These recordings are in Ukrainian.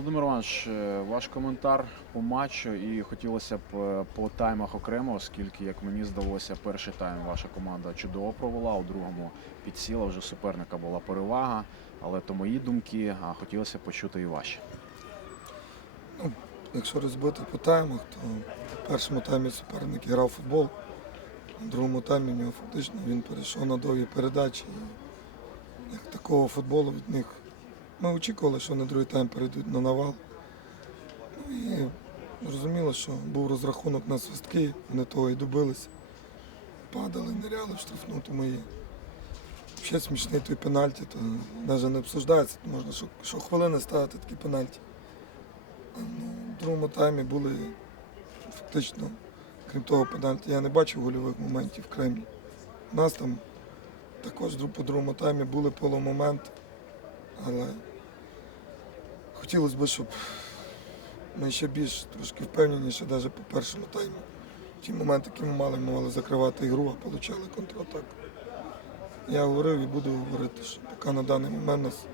Володимир Іванович, е, ваш коментар по матчу і хотілося б е, по таймах окремо, оскільки, як мені здалося, перший тайм ваша команда чудово провела, у другому підсіла, вже суперника була перевага. Але то мої думки, а хотілося б почути і ваші. Якщо розбити по таймах, то в першому таймі суперник грав футбол, в другому таймі нього фактично він перейшов на довгі передачі. Як такого футболу від них ми очікували, що на другий тайм перейдуть на навал. Ну і зрозуміло, що був розрахунок на свистки, вони того і добилися. Падали, ниряли в штрафну, тому і ще смішний той пенальті, то навіть не обсуждається, можна що, що ставити такі пенальті. Ну, в другому таймі були фактично, крім того, пенальті, я не бачив гольових моментів в Кремлі. У нас там також по другому таймі були полумоменти, але хотілося б, щоб ми ще більш трошки впевненіше, навіть по першому тайму. Ті моменти, які ми мали, ми мали закривати ігру, а отримали контратаку. Я говорив і буду говорити, що поки на даний момент нас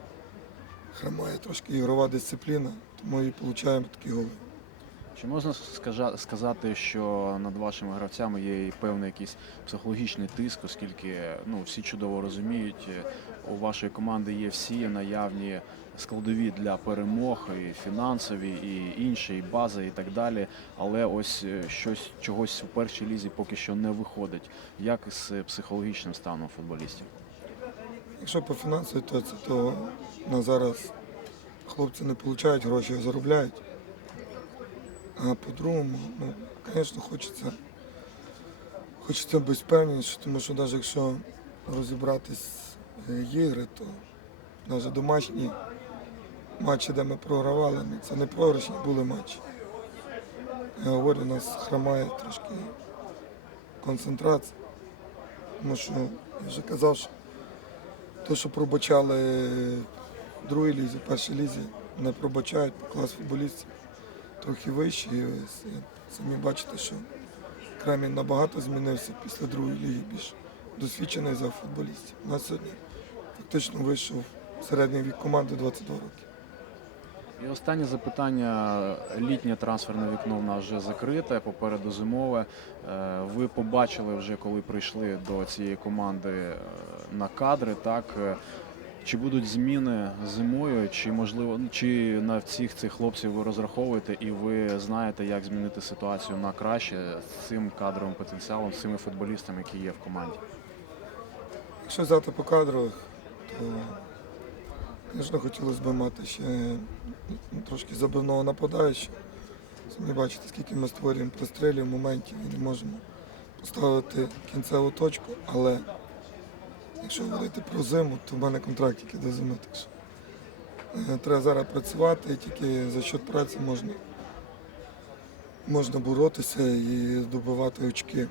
хромає трошки ігрова дисципліна, тому і отримуємо такі голи. Чи можна сказати, що над вашими гравцями є і певний якийсь психологічний тиск, оскільки ну, всі чудово розуміють, е, у вашої команди є всі наявні складові для перемог, і фінансові, і інші, і бази, і так далі. Але ось е, щось чогось у першій лізі поки що не виходить. Як з психологічним станом футболістів? Якщо по фінансовій тоці, то на зараз хлопці не отримують гроші, а заробляють. А по-другому, ну, звісно, хочеться, хочеться бути впевненіше, тому що навіть якщо розібратись е, ігри, то навіть домашні матчі, де ми програвали, ну, це не програшні були матчі. Я говорю, у нас хромає трошки концентрація, тому що я вже казав, що те, що пробачали в другій лізі, в першій лізі, не пробачають, клас футболістів трохи вищий. І самі бачите, що Кремінь набагато змінився після другої ліги, більш досвідчений за футболістів. У нас сьогодні фактично вийшов середній вік команди 22 роки. І останнє запитання. Літнє трансферне вікно в нас вже закрите, попереду зимове. Е, Ви побачили вже, коли прийшли до цієї команди е, на кадри, так? Чи будуть зміни зимою, чи можливо, чи на всіх цих хлопців ви розраховуєте і ви знаєте, як змінити ситуацію на краще з цим кадровим потенціалом, з цими футболістами, які є в команді? Якщо взяти по кадрових, то, звісно, хотілося б мати ще трошки забивного нападаючого. Самі бачите, скільки ми створюємо прострілів, моментів і не можемо поставити кінцеву точку, але якщо говорити про зиму, то в мене контракт тільки до зими. Так що е, треба зараз працювати і тільки за счет праці можна, можна боротися і здобувати очки.